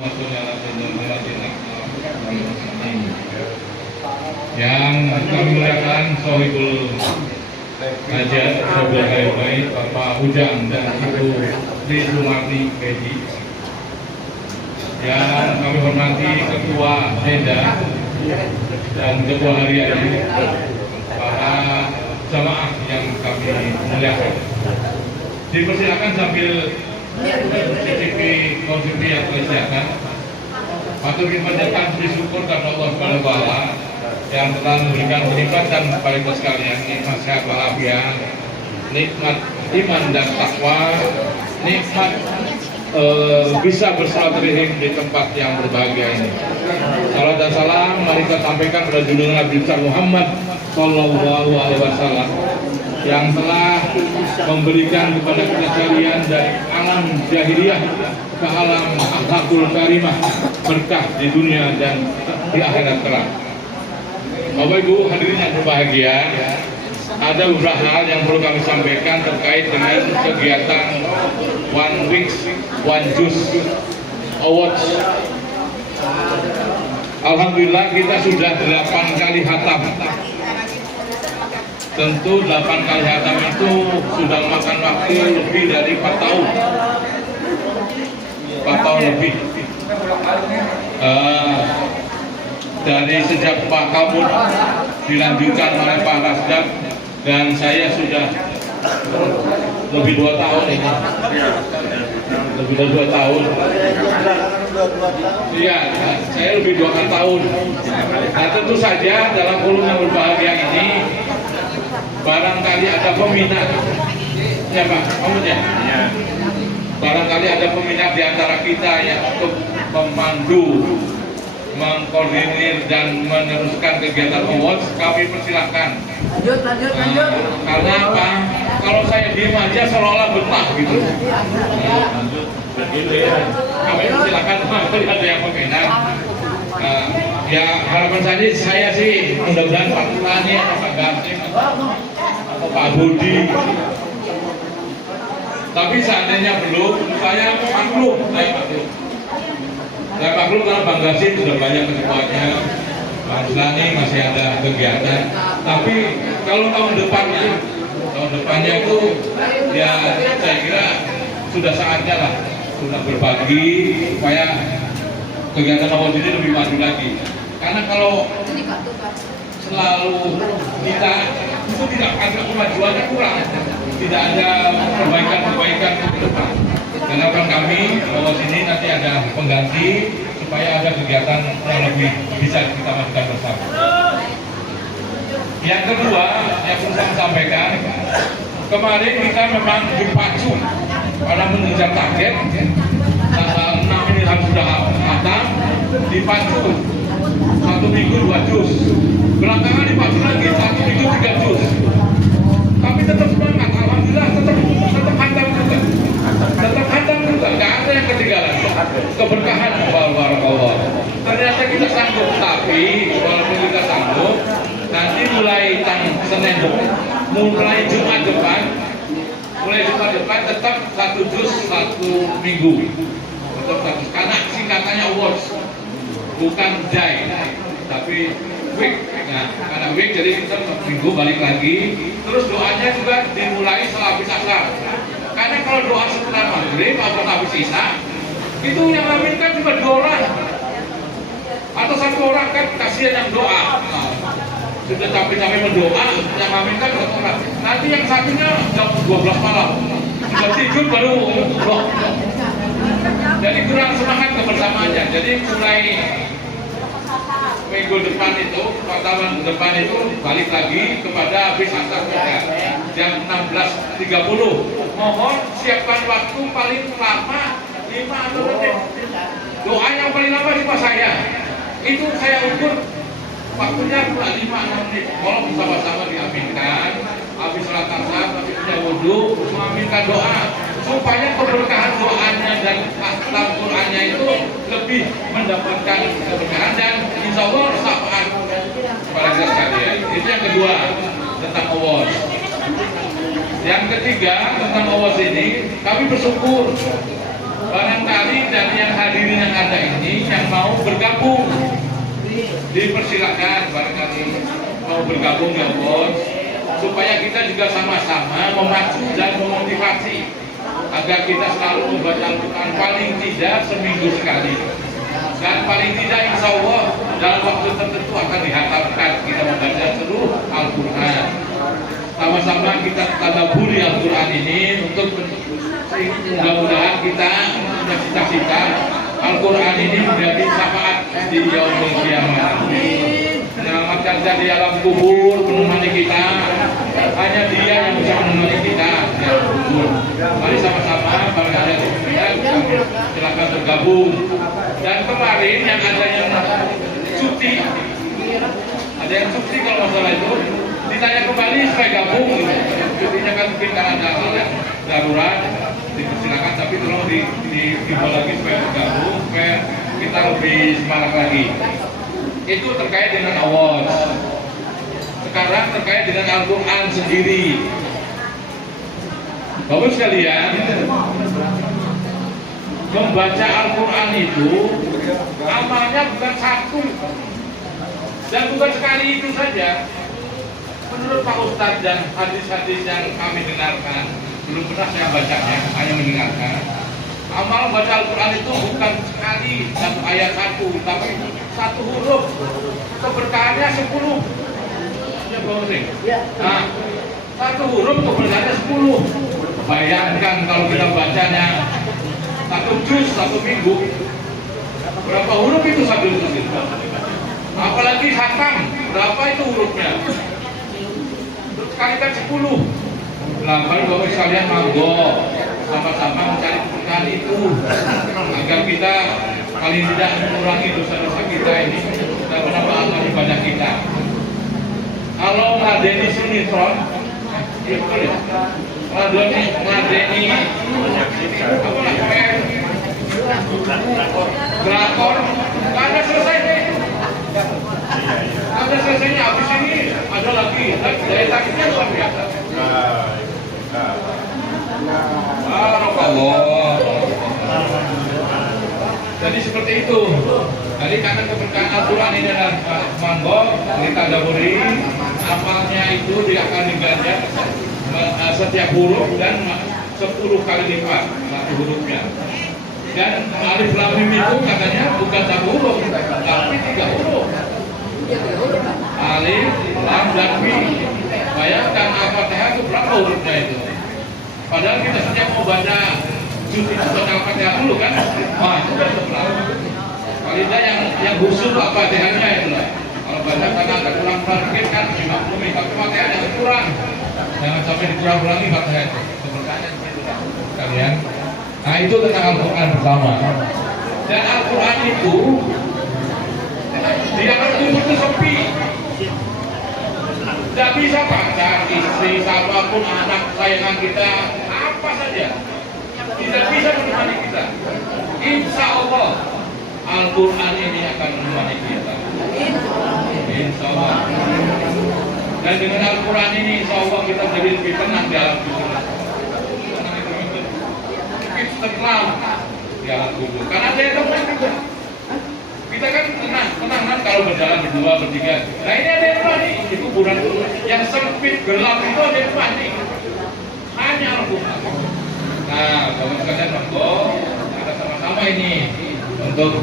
Yang kami muliakan Sohibul Hajat, Saudara baik Bapak Ujang dan Ibu Sri Sumarni Pedi. Yang kami hormati Ketua Tenda dan Ketua Harian, para jamaah yang kami muliakan. Dipersilakan sambil mencicipi konsumsi yang telah disediakan. Patut kita panjatkan puji syukur kepada Allah Subhanahu wa Ta'ala yang telah memberikan kenikmatan kepada kita sekalian, nikmat sehat walafiat, nikmat iman dan takwa, nikmat bisa bersilaturahim di tempat yang berbahagia ini. Salam dan salam mari kita sampaikan pada junjungan Nabi besar Muhammad Sallallahu Alaihi Wasallam yang telah memberikan kepada kita sekalian dari alam jahiliyah ke alam akhlakul karimah, berkah di dunia dan di akhirat kelak. Bapak Ibu hadirin yang berbahagia, ada beberapa hal yang perlu kami sampaikan terkait dengan kegiatan One Week One Juice Awards. Alhamdulillah kita sudah 8 kali hatam. Tentu 8 kali hatam itu sudah memakan waktu lebih dari 4 tahun. 4 tahun lebih. Dari sejak Pak Kabut dilanjutkan oleh Pak Rasdak dan saya sudah lebih 2 tahun ini. Lebih dari 2 tahun. Iya, saya lebih 2 tahun. Nah tentu saja dalam forum yang berbahagia ini barangkali ada peminat. Ya Pak, Mahmud ya? Iya. Barangkali ada peminat di antara kita yang untuk memandu, mengkoordinir dan meneruskan kegiatan awards, kami persilahkan. Lanjut. Karena apa? Kalau saya diem aja seolah-olah betah gitu. Kami persilahkan kalau ada yang peminat. Ya harapan saya sih mudah-mudahan Pak Tani atau Pak Garsim atau Pak Budi. Tapi seandainya belum, saya maklum. Saya maklum karena Bang Garsim sudah banyak kesempatannya, Pak Tani masih ada kegiatan. Tapi kalau tahun depannya itu ya saya kira sudah saatnya lah, sudah berbagi supaya kegiatan awal ini lebih maju lagi. Karena kalau selalu kita itu tidak ada kemajuannya kurang, tidak ada perbaikan ke depan. Karena kan kami bahwa sini nanti ada pengganti supaya ada kegiatan yang lebih bisa kita lakukan bersama. Yang kedua yang perlu saya sampaikan, kemarin kita memang dipacu pada mengejar target tanggal 6 ini harus sudah hatam, dipacu 1 minggu 2 juz, belakangan dipacu lagi 1 minggu 3 juz. Tapi tetap semangat, alhamdulillah tetap hatam juga, nggak ada yang ketinggalan. Keberkahan barakallah. Ternyata kita sanggup, tapi walaupun kita sanggup, nanti mulai Senin depan, mulai Jumat depan tetap 1 juz 1 minggu. Karena singkatannya awards, bukan day, tapi week. Nah, karena week jadi kita minggu balik lagi. Terus doanya juga dimulai setelah habis asar. Karena kalau doa setelah maghrib atau habis isya, itu yang ngaminkan cuma 2 orang atau 1 orang, kan kasihan yang doa. Sudah capek-capek berdoa, yang ngaminkan 1 orang. Nanti yang satunya jam 12 malam sudah tidur baru doa. Jadi kurang semangat kebersamaannya. Jadi mulai minggu depan itu, pertemuan depan itu balik lagi kepada habis asar jam 16.30. Mohon siapkan waktu paling lama 5 atau menit. Doa yang paling lama di saya. Itu saya ukur waktunya 5 menit. Kalau bersama-sama diaminkan, habis sholat asar, habis punya wudhu, mengaminkan doa supaya keberkahan doanya dan akhlak Qur'annya itu lebih mendapatkan keberkahan dan insya Allah syafaat kepada kita sekalian. Itu yang kedua tentang awards. Yang ketiga tentang awards ini, kami bersyukur barangkali dari yang hadirin yang ada ini dipersilakan barangkali mau bergabung ya bos, supaya kita juga sama-sama memacu dan memotivasi agar kita selalu membaca Al-Quran paling tidak seminggu sekali, dan paling tidak insya Allah dalam waktu tertentu akan dihatamkan kita membaca seluruh Al-Quran. Sama-sama kita tadabburi Al-Quran ini untuk mudah-mudahan kita cita-cita Al-Quran ini menjadi syafaat di yaumul qiyamah, menyelamatkan dari alam kubur, menemani kita. Hanya Dia yang bisa menemani kita di alam kubur. Mari sama-sama barang ada di sini, silakan bergabung. Dan kemarin yang ada yang cuti, ada yang cuti kalau masalah itu ditanya kembali supaya gabung. Cutinya kan mungkin karena ada hal yang darurat, dipersilakan, tapi tolong dihimbau lagi supaya bergabung, supaya kita lebih semangat lagi. Itu terkait dengan awards. Sekarang terkait dengan Al-Quran sendiri. Bapak sekalian, membaca Al-Quran itu amalnya bukan satu dan bukan sekali itu saja. Menurut Pak Ustadz dan hadis-hadis yang kami dengarkan, belum pernah saya bacanya, hanya mendengarkan. Amal baca Al-Quran itu bukan sekali satu ayat satu, tapi satu huruf. Keberkahannya 10. Ya, nah, satu huruf keberkahannya 10. Bayangkan kalau kita bacanya satu juz satu minggu, berapa huruf itu satu juz itu? Apalagi khatam, berapa itu hurufnya? Terus kalikan 10. Nah, kalau Bapak sekalian monggo sama-sama mencari keberkahan itu agar kita paling tidak mengurangi dosa-dosa kita ini dan menambah amal ibadah kita. Kalau meladeni sinetron, itu ya, meladeni apa namanya, drakor, nggak ada selesainya itu. Ada selesainya, habis ini ada lagi, daya tariknya luar biasa. Allah. Jadi seperti itu. Jadi karena keberkahan Al-Quran ini adalah monggo kita tadabburi, amalnya itu dia akan diganjar setiap huruf dan 10 kali lipat satu hurufnya. Dan alif lam mim itu katanya bukan satu huruf, tapi 3 huruf. Alif, lam, dan mim. Bayangkan Al-Fatihah itu berapa hurufnya itu? Padahal kita setiap mau baca juz itu baca Al-Fatihah dulu kan? Wah, itu kan sebelah. Paling tidak yang khusus Al-Fatihahnya itu lah. Kalau baca karena ada kurang-kurang mungkin kan 50 tapi Fatihah jangan kurang. Jangan sampai dikurang-kurangi Fatihah itu. Sebenarnya itu lah kalian. Nah, itu tentang Al-Quran pertama. Dan Al-Quran itu tidak perlu itu sepi. Tidak bisa pacar, istri, siapapun, anak sayangan kita, apa saja tidak bisa menemani kita. Insya Allah Al-Quran ini akan menemani kita. Insya Allah. Dan dengan Al-Quran ini insya Allah kita jadi lebih tenang di alam kubur. Lebih tenang di alam kubur. Karena saya tenang juga. Kita kan tenang kan kalau berjalan berdua, bertiga. Nah ini ada yang berani. Di kuburan yang sempit, gelap itu ada yang berani. Hanya Al-Quran. Nah, kalau sekalian monggo kita sama-sama ini untuk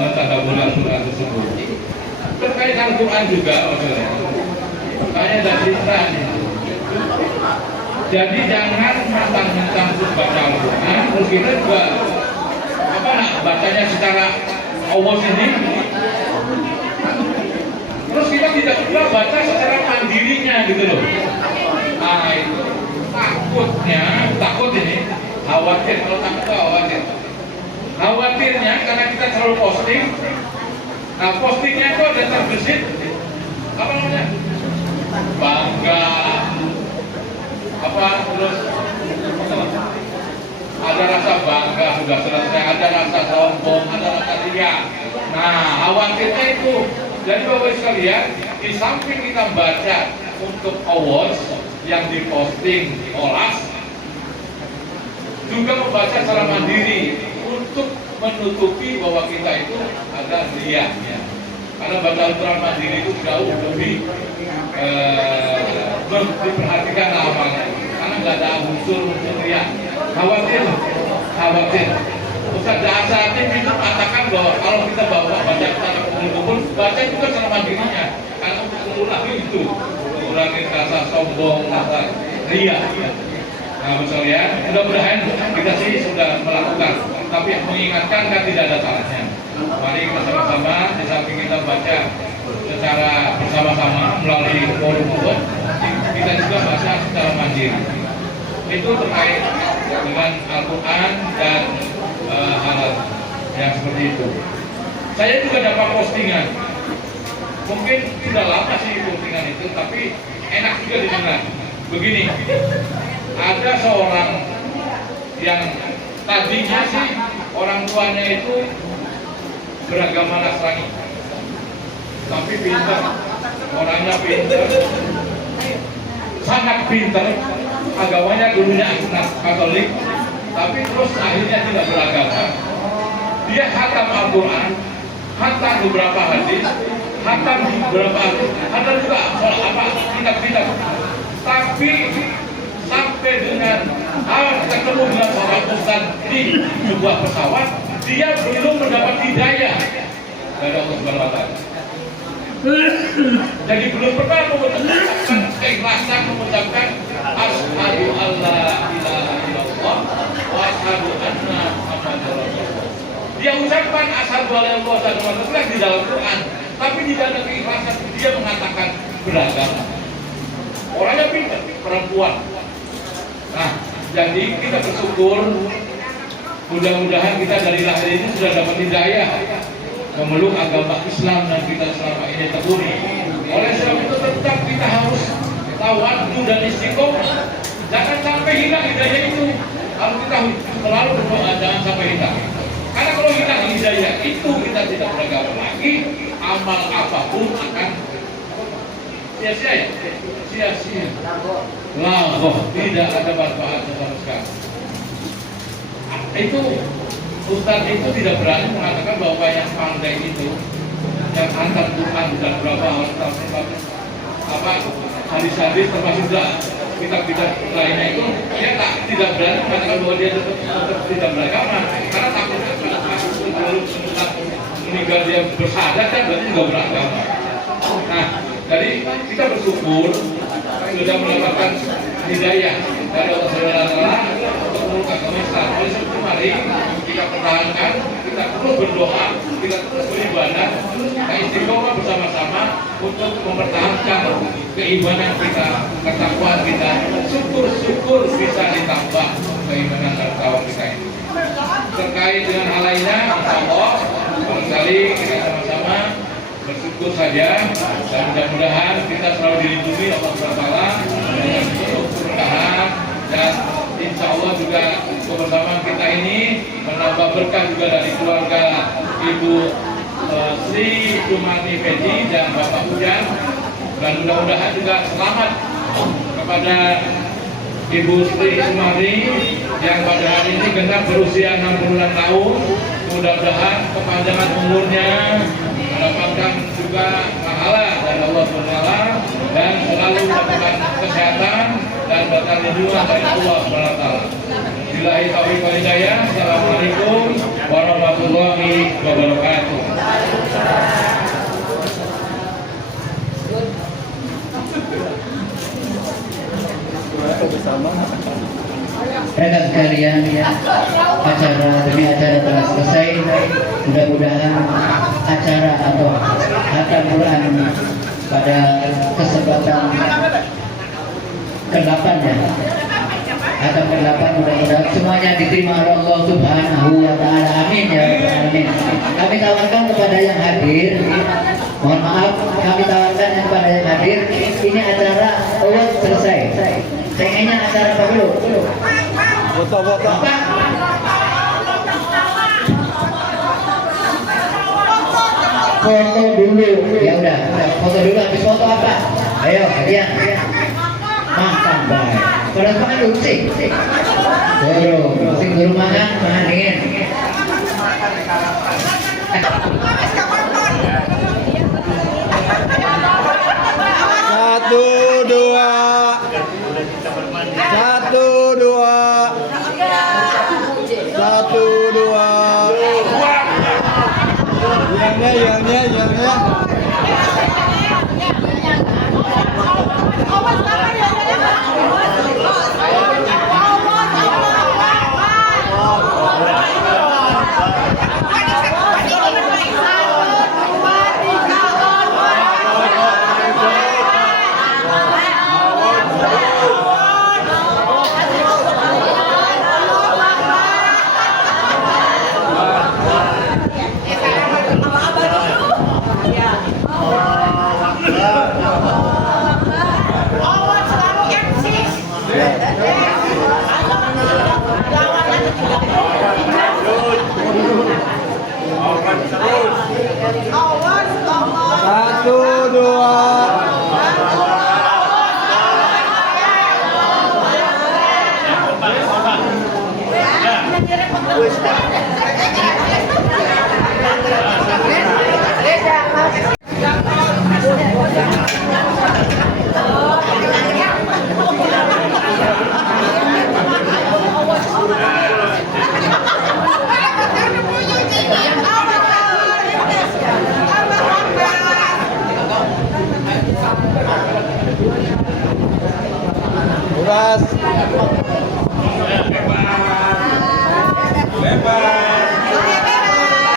mentadabburi Al-Quran tersebut. Terkait Al-Quran juga, saya ada cerita. Jadi jangan mentang-mentang baca Al-Quran, terus kita juga bacanya secara Allah ini, terus kita tidak juga baca secara mandirinya gitu loh. Nah itu takut ini, khawatir, kalau takut itu khawatir. Khawatirnya karena kita selalu posting. Nah postingnya itu ada terbesit apa namanya, bangga, apa terus ada rasa bangga sudah selesai, ada rasa sombong, ada rasa riya. Nah khawatirnya itu. Jadi Bapak sekalian, di samping kita baca untuk awards yang diposting Olas, juga membaca secara mandiri untuk menutupi bahwa kita itu ada riya. Karena baca Al-Quran mandiri itu jauh lebih diperhatikan amalnya. Karena nggak ada unsur-unsur riya. Khawatir. Ustaz Asati itu mengatakan bahwa kalau kita baca secara kumpul-kumpul, baca juga secara mandirinya. Karena untuk mengurangi itu, mengurangi rasa sombong, rasa riya. Nah, misalnya, mudah-mudahan kita sih sudah melakukan, tapi mengingatkan kan tidak ada salahnya. Mari kita sama-sama, di samping kita baca secara bersama-sama melalui forum, kita juga baca secara mandiri. Itu terkait dengan Al-Quran dan hal yang seperti itu. Saya juga dapat postingan. Mungkin tidak lama sih postingan itu, tapi enak juga didengar. Begini, ada seorang yang tadinya sih orang tuanya itu beragama Nasrani, tapi pintar, orangnya pintar, sangat pintar, agamanya dulunya Katolik, tapi terus akhirnya tidak beragama. Dia khatam Al-Quran, khatam beberapa hadis, khatam beberapa khatam juga kitab-kitab. Tapi sampai dengan ketemu dengan seorang ustaz di sebuah pesawat, dia belum mendapat hidayah dari Allah Subhanahu wa Ta'ala. Jadi belum pernah mengucapkan keikhlasan, mengucapkan asyhadu alla ilaha illallah wa asyhadu anna Muhammadar Rasulullah. Dia ucapkan asyhadu alla ilaha illallah di dalam Quran, tapi di dalam keikhlasan dia mengatakan beragama. Orangnya pintar, perempuan. Nah, jadi kita bersyukur, mudah-mudahan kita dari lahir ini sudah dapat hidayah memeluk agama Islam dan kita selama ini tekuni. Oleh sebab itu tetap kita harus tawadhu dan istiqomah. Jangan sampai hilang hidayah itu. Kalau kita selalu berdoa jangan sampai hilang. Karena kalau hilang hidayah itu kita tidak beragama lagi, amal apapun akan sia-sia ya? Sia-sia. Tidak ada manfaatnya sama sekali. Itu Ustadz itu tidak berani mengatakan bahwa yang pandai itu, yang hantar Quran dan berapa hadis-hadis termasuk juga kitab-kitab lainnya itu, dia tidak berani mengatakan bahwa dia tetap tidak beragama, karena takutnya kalau meninggal dia bersahadat kan berarti juga beragama. Nah, jadi kita bersyukur sudah mendapatkan hidayah dari Allah Subhanahu wa Ta'ala untuk memeluk agama Islam. Oleh sebab itu mari kita pertahankan, kita terus berdoa, kita terus beribadah, kita istiqomah bersama-sama untuk mempertahankan keimanan kita, ketakwaan kita. Syukur-syukur bisa ditambah keimanan dan ketakwaan kita ini. Terkait dengan hal lainnya, insya Allah barangkali kita sama-sama bersyukur saja dan mudah-mudahan kita selalu dilindungi Allah SWT dengan penuh keberkahan, dan insya Allah juga kebersamaan kita ini menambah berkah juga dari keluarga Ibu Sri Sumarni Feji dan Bapak Hujan, dan mudah-mudahan juga selamat kepada Ibu Sri Sumarni yang pada hari ini genap berusia 60 tahun. Mudah-mudahan kepanjangan umurnya, mendapatkan juga pahala dari Allah SWT dan selalu mendapatkan kesehatan dan berkat lindungan dari Allah SWT. Billahi taufiq wal hidayah. Assalamualaikum warahmatullahi wabarakatuh. Rekan sekalian, acara demi acara telah selesai. Mudah-mudahan acara atau khatam Quran pada kesempatan ke-8 ya, khatam ke-8 mudah-mudahan semuanya diterima oleh Allah Subhanahu wa Ta'ala. Amin ya rabbal alamin. Kami tawarkan kepada yang hadir, mohon maaf, kami tawarkan kepada yang hadir, ini acara awal selesai. Pengennya acara apa dulu? Foto-foto. Foto dulu. Ya udah, foto dulu. Habis foto apa? Ayo, hadiah. Makan baik. Pada makan dulu sih. Guru makan, makan dingin. Satu, dua. Wis, Pak.